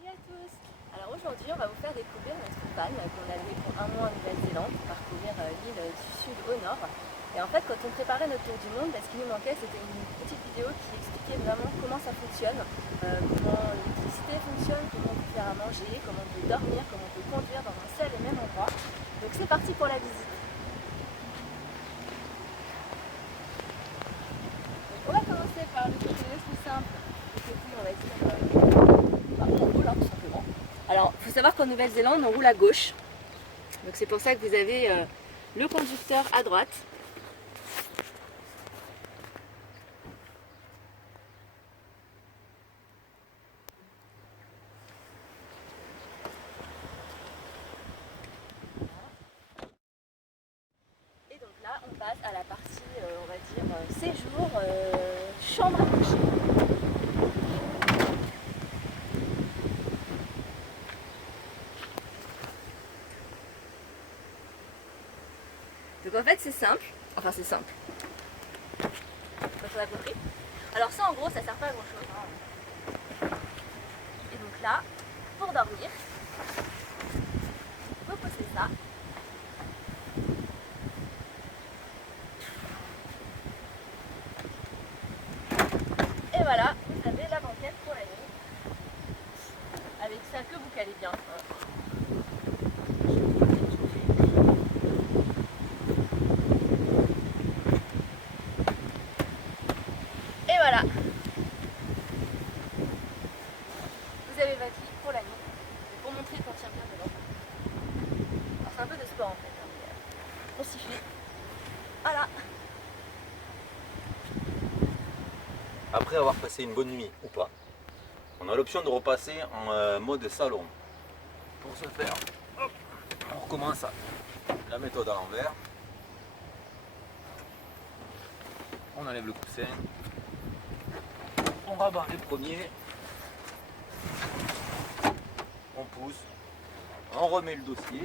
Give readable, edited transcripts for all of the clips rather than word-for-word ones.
Salut à tous. Alors aujourd'hui on va vous faire découvrir notre van qu'on a loué pour un mois en Nouvelle-Zélande pour parcourir l'île du sud au nord. Et en fait quand on préparait notre tour du monde, ce qui nous manquait c'était une petite vidéo qui expliquait vraiment comment ça fonctionne, comment l'électricité fonctionne, comment on peut faire à manger, comment on peut dormir, comment on peut conduire dans un seul et même endroit. Donc c'est parti pour la visite. Donc, on va commencer par le côté le plus simple, le côté on va dire on roule tout simplement. Alors, il faut savoir qu'en Nouvelle-Zélande, on roule à gauche. Donc c'est pour ça que vous avez le conducteur à droite. Et donc là, on passe à la partie, on va dire, séjour, chambre à coucher. Donc en fait c'est simple, on a compris. Alors ça en gros ça sert pas à grand chose. Et donc là, pour dormir, vous posez ça. Et voilà, vous avez la banquette pour la nuit. Avec ça que vous calez bien. Et voilà. Vous avez votre lit pour la nuit. Et pour montrer qu'on tient bien dedans. Alors c'est un peu de sport en fait. On s'y fait. Voilà. Après avoir passé une bonne nuit ou pas, on a l'option de repasser en mode salon. Pour ce faire, hop, on recommence la méthode à l'envers. On enlève le coussin, on rabat les premiers, on pousse, on remet le dossier.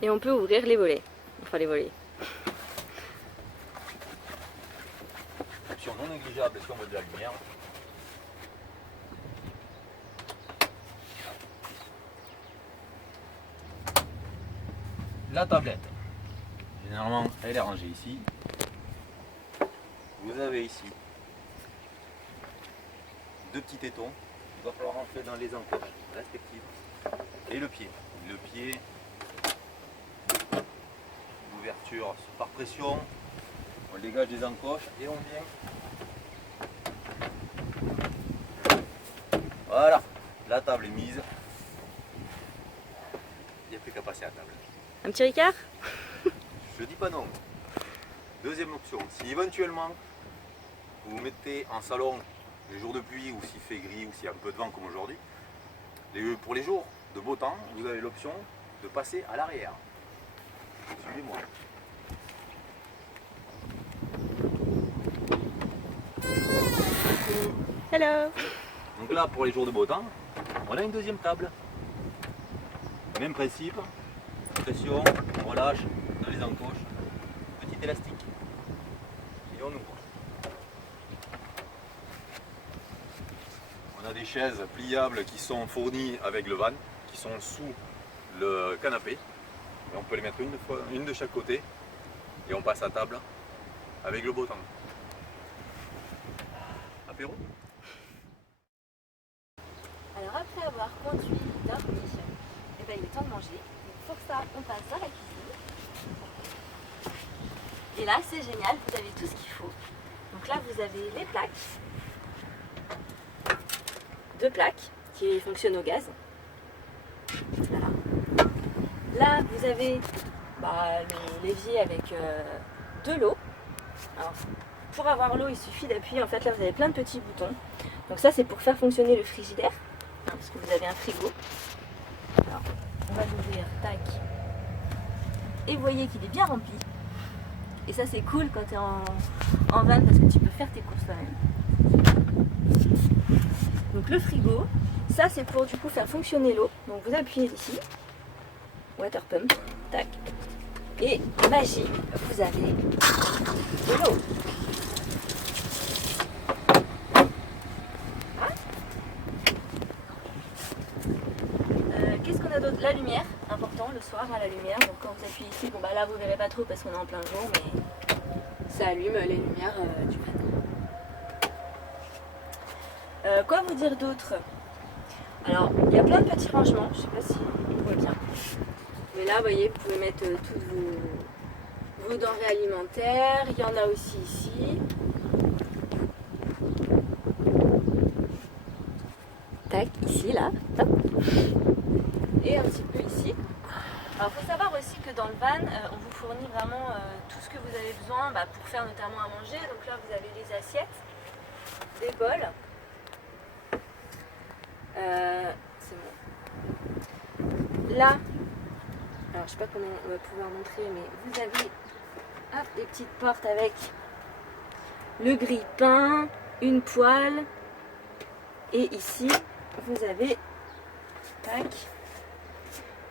Et on peut ouvrir les volets. Enfin les volets. Option non négligeable si on veut de la lumière. La tablette, généralement elle est rangée ici. Vous avez ici deux petits tétons, il va falloir rentrer dans les encoches respectives. Et le pied, l'ouverture par pression, on dégage des encoches et on vient. Voilà, la table est mise. Il n'y a plus qu'à passer à la table. Un petit Ricard? Je dis pas non. Deuxième option, si éventuellement vous vous mettez en salon les jours de pluie ou s'il fait gris ou s'il y a un peu de vent comme aujourd'hui, pour les jours de beau temps, vous avez l'option de passer à l'arrière. Suivez-moi. Hello. Donc là, pour les jours de beau temps, on a une deuxième table. Même principe, pression, on relâche dans les encoches, petit élastique. Et on ouvre. On a des chaises pliables qui sont fournies avec le van, qui sont sous le canapé. Et on peut les mettre une de chaque côté. Et on passe à table avec le beau temps. Apéro. Alors après avoir conduit, dormi, et ben, il est temps de manger. Donc pour ça, on passe dans la cuisine. Et là, c'est génial, vous avez tout ce qu'il faut. Donc là, vous avez les plaques. Deux plaques qui fonctionnent au gaz. Voilà. Là, vous avez l'évier avec de l'eau. Alors, pour avoir l'eau, il suffit d'appuyer. En fait, là, vous avez plein de petits boutons. Donc ça, c'est pour faire fonctionner le frigidaire. Parce que vous avez un frigo. Alors, on va l'ouvrir, tac. Et vous voyez qu'il est bien rempli. Et ça c'est cool quand tu es en van parce que tu peux faire tes courses toi-même. Donc le frigo, ça c'est pour du coup faire fonctionner l'eau. Donc vous appuyez ici, water pump, tac. Et magie, vous avez de l'eau. à la lumière. Donc quand vous appuyez ici, bon bah là vous verrez pas trop parce qu'on est en plein jour, mais ça allume les lumières du van. Quoi vous dire d'autre? Alors il y a plein de petits rangements, je sais pas si on voit bien. Mais là vous voyez, vous pouvez mettre toutes vos denrées alimentaires. Il y en a aussi ici. Tac, ici, là, hop. Et un petit peu ici. Alors il faut savoir aussi que dans le van, on vous fournit vraiment tout ce que vous avez besoin pour faire notamment à manger. Donc là vous avez les assiettes, des bols. C'est bon. Là, alors je sais pas comment on va pouvoir montrer, mais vous avez hop, les petites portes avec le grille-pain, une poêle. Et ici, vous avez tac,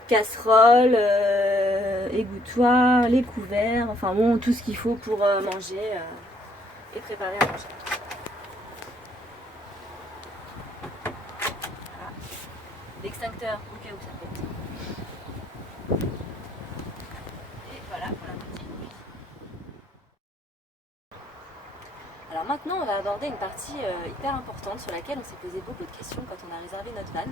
casserole, égouttoir, les couverts, enfin bon, tout ce qu'il faut pour manger et préparer à manger. Voilà. L'extincteur au cas où ça pète. Et voilà pour la petite nuit. Alors maintenant, on va aborder une partie hyper importante sur laquelle on s'est posé beaucoup de questions quand on a réservé notre van.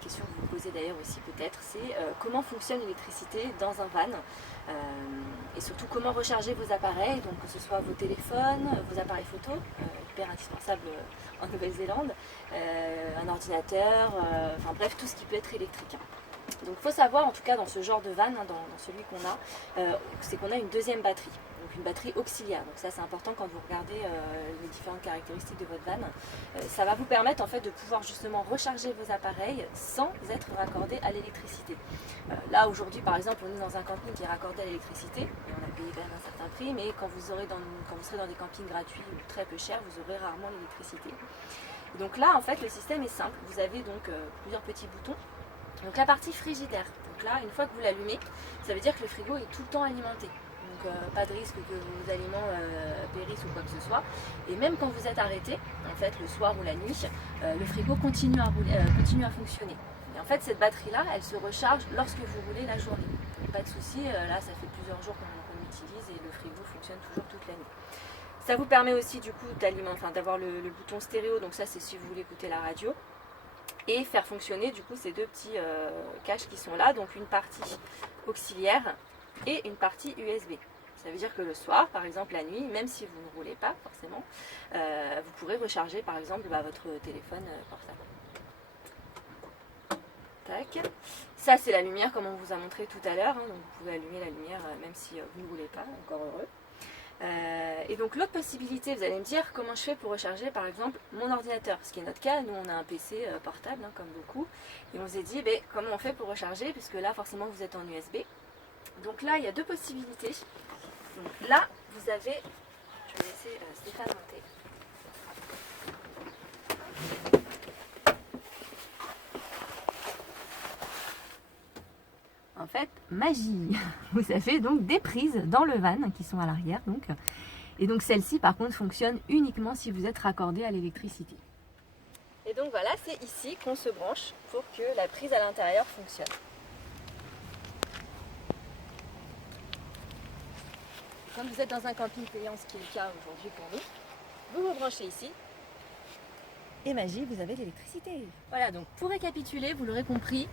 Question que vous vous posez d'ailleurs aussi peut-être, c'est comment fonctionne l'électricité dans un van et surtout comment recharger vos appareils, donc que ce soit vos téléphones, vos appareils photo, hyper indispensable en Nouvelle-Zélande, un ordinateur, enfin bref, tout ce qui peut être électrique. Donc il faut savoir, en tout cas dans ce genre de van, dans celui qu'on a, c'est qu'on a une deuxième batterie. Donc une batterie auxiliaire, donc ça c'est important quand vous regardez les différentes caractéristiques de votre van. Ça va vous permettre en fait de pouvoir justement recharger vos appareils sans être raccordé à l'électricité. Là aujourd'hui par exemple on est dans un camping qui est raccordé à l'électricité, et on a payé quand même un certain prix, mais quand vous serez dans des campings gratuits ou très peu chers, vous aurez rarement l'électricité. Donc là en fait le système est simple, vous avez donc plusieurs petits boutons. Donc la partie frigidaire, donc là une fois que vous l'allumez, ça veut dire que le frigo est tout le temps alimenté. Donc pas de risque que vos aliments périssent ou quoi que ce soit. Et même quand vous êtes arrêté, en fait le soir ou la nuit, le frigo continue à fonctionner. Et en fait cette batterie là, elle se recharge lorsque vous roulez la journée. Donc, pas de souci, là ça fait plusieurs jours qu'on l'utilise et le frigo fonctionne toujours toute la nuit. Ça vous permet aussi du coup d'avoir le bouton stéréo, donc ça c'est si vous voulez écouter la radio. Et faire fonctionner du coup ces deux petits caches qui sont là, donc une partie auxiliaire et une partie USB. Ça veut dire que le soir, par exemple la nuit, même si vous ne roulez pas forcément, vous pourrez recharger par exemple votre téléphone portable. Tac. Ça c'est la lumière comme on vous a montré tout à l'heure, donc vous pouvez allumer la lumière même si vous ne roulez pas, encore heureux. Et donc l'autre possibilité, vous allez me dire comment je fais pour recharger par exemple mon ordinateur, ce qui est notre cas, nous on a un PC portable comme beaucoup, et on s'est dit comment on fait pour recharger, puisque là forcément vous êtes en USB. Donc là il y a deux possibilités. Donc là vous avez, je vais laisser Stéphane monter. En fait, magie. Vous avez donc des prises dans le van qui sont à l'arrière, et donc celle-ci par contre fonctionne uniquement si vous êtes raccordé à l'électricité. Et donc voilà, c'est ici qu'on se branche pour que la prise à l'intérieur fonctionne. Comme vous êtes dans un camping payant, ce qui est le cas aujourd'hui pour nous, vous vous branchez ici. Et magie, vous avez l'électricité. Voilà, donc pour récapituler, vous l'aurez compris,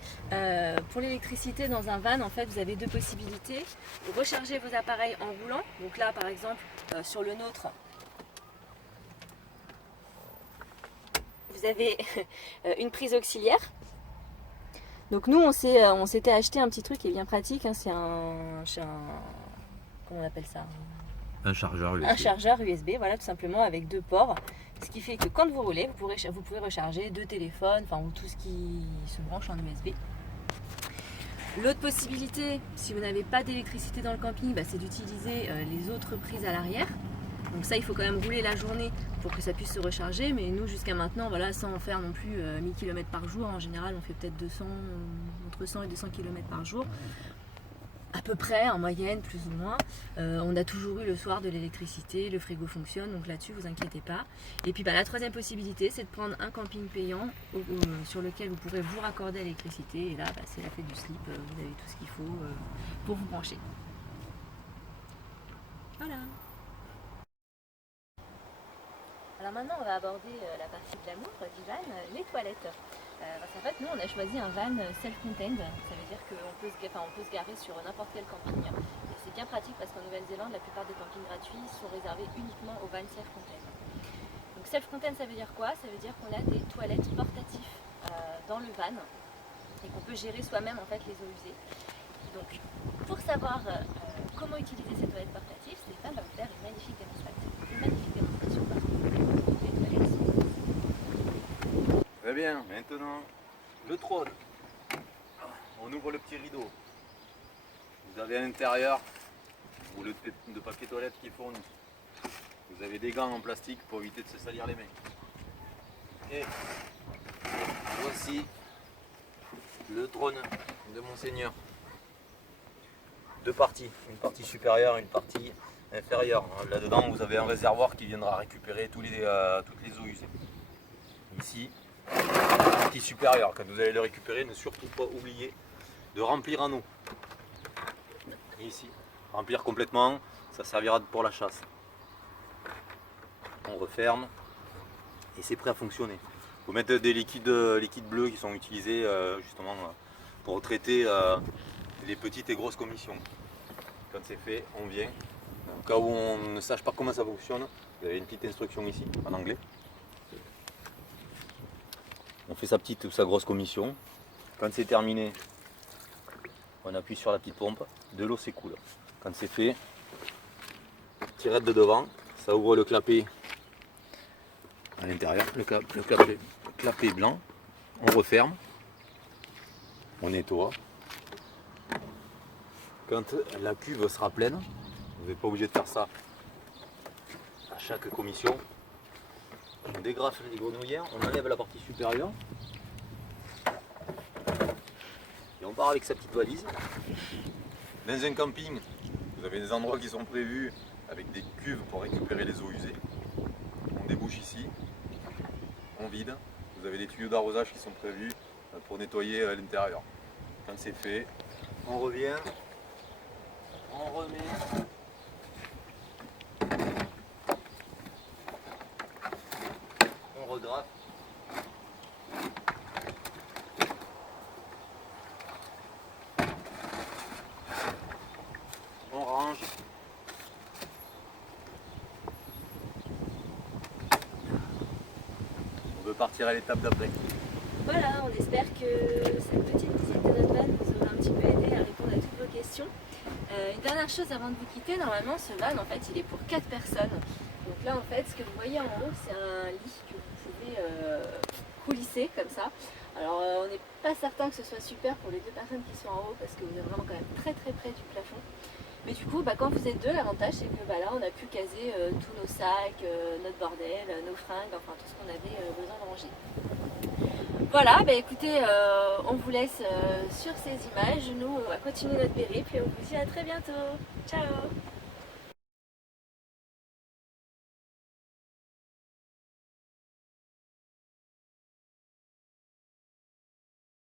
pour l'électricité dans un van, en fait, vous avez deux possibilités. Vous rechargez vos appareils en roulant. Donc là, par exemple, sur le nôtre, vous avez une prise auxiliaire. Donc nous, on s'était acheté un petit truc qui est bien pratique. C'est un comment on appelle ça? Un chargeur USB. Un chargeur USB, voilà, tout simplement, avec deux ports. Ce qui fait que quand vous roulez, vous pouvez recharger deux téléphones, ou tout ce qui se branche en USB. L'autre possibilité, si vous n'avez pas d'électricité dans le camping, c'est d'utiliser les autres prises à l'arrière. Donc ça, il faut quand même rouler la journée pour que ça puisse se recharger. Mais nous, jusqu'à maintenant, voilà, sans en faire non plus 1000 km par jour, en général, on fait peut-être entre 100 et 200 km par jour. à peu près en moyenne, plus ou moins. On a toujours eu le soir de l'électricité, le frigo fonctionne, donc là-dessus vous inquiétez pas. Et puis la troisième possibilité, c'est de prendre un camping payant sur lequel vous pourrez vous raccorder à l'électricité. Et là, c'est la fête du slip, vous avez tout ce qu'il faut pour vous brancher. Voilà. Alors maintenant, on va aborder la partie de l'amour du van, les toilettes. Parce qu'en fait, nous, on a choisi un van self-contained. Ça veut dire qu'on peut, on peut se garer sur n'importe quel camping. Et c'est bien pratique parce qu'en Nouvelle-Zélande, la plupart des campings gratuits sont réservés uniquement aux vannes self-contained. Donc self-contained, ça veut dire quoi? Ça veut dire qu'on a des toilettes portatifs dans le van et qu'on peut gérer soi-même en fait les eaux usées. Donc, pour savoir comment utiliser ces toilettes portatives, Stéphane va vous faire une magnifique démonstration des toilettes. Très bien, maintenant le trône. On ouvre le petit rideau. Vous avez à l'intérieur le de papier toilette qui est fourni. Vous avez des gants en plastique pour éviter de se salir les mains. Et voici le trône de Monseigneur. Deux parties, une partie supérieure et une partie inférieure. Là-dedans, vous avez un réservoir qui viendra récupérer toutes les eaux usées. Ici, la partie supérieure, quand vous allez le récupérer, ne surtout pas oublier de remplir en eau. Et ici, remplir complètement, ça servira pour la chasse. On referme et c'est prêt à fonctionner. Il faut mettre des liquides bleus qui sont utilisés justement pour traiter les petites et grosses commissions. Quand c'est fait, on vient. Au cas où on ne sache pas comment ça fonctionne, vous avez une petite instruction ici en anglais. On fait sa petite ou sa grosse commission. Quand c'est terminé, on appuie sur la petite pompe, de l'eau s'écoule. Quand c'est fait, tirette de devant, ça ouvre le clapet à l'intérieur, le clapet blanc, on referme, on nettoie. Quand la cuve sera pleine, vous n'êtes pas obligé de faire ça à chaque commission. On dégrafe les grenouillères, on enlève la partie supérieure et on part avec sa petite valise. Dans un camping, vous avez des endroits qui sont prévus avec des cuves pour récupérer les eaux usées. On débouche ici, on vide. Vous avez des tuyaux d'arrosage qui sont prévus pour nettoyer à l'intérieur. Quand c'est fait, on revient, on remet. On regrappe. On range. On veut partir à l'étape d'après. Voilà, on espère que cette petite visite de notre van vous aura un petit peu aidé à répondre à toutes vos questions. Une dernière chose avant de vous quitter, normalement ce van en fait il est pour 4 personnes. Donc là en fait ce que vous voyez en haut c'est un lit que vous pouvez coulisser comme ça. Alors on n'est pas certain que ce soit super pour les 2 personnes qui sont en haut parce que vous êtes vraiment quand même très très près du plafond. Mais du coup quand vous êtes 2, l'avantage c'est que là on a pu caser tous nos sacs, notre bordel, nos fringues, enfin tout ce qu'on avait besoin de ranger. Voilà, écoutez, on vous laisse sur ces images. Nous, on va continuer notre périple et on vous dit à très bientôt. Ciao!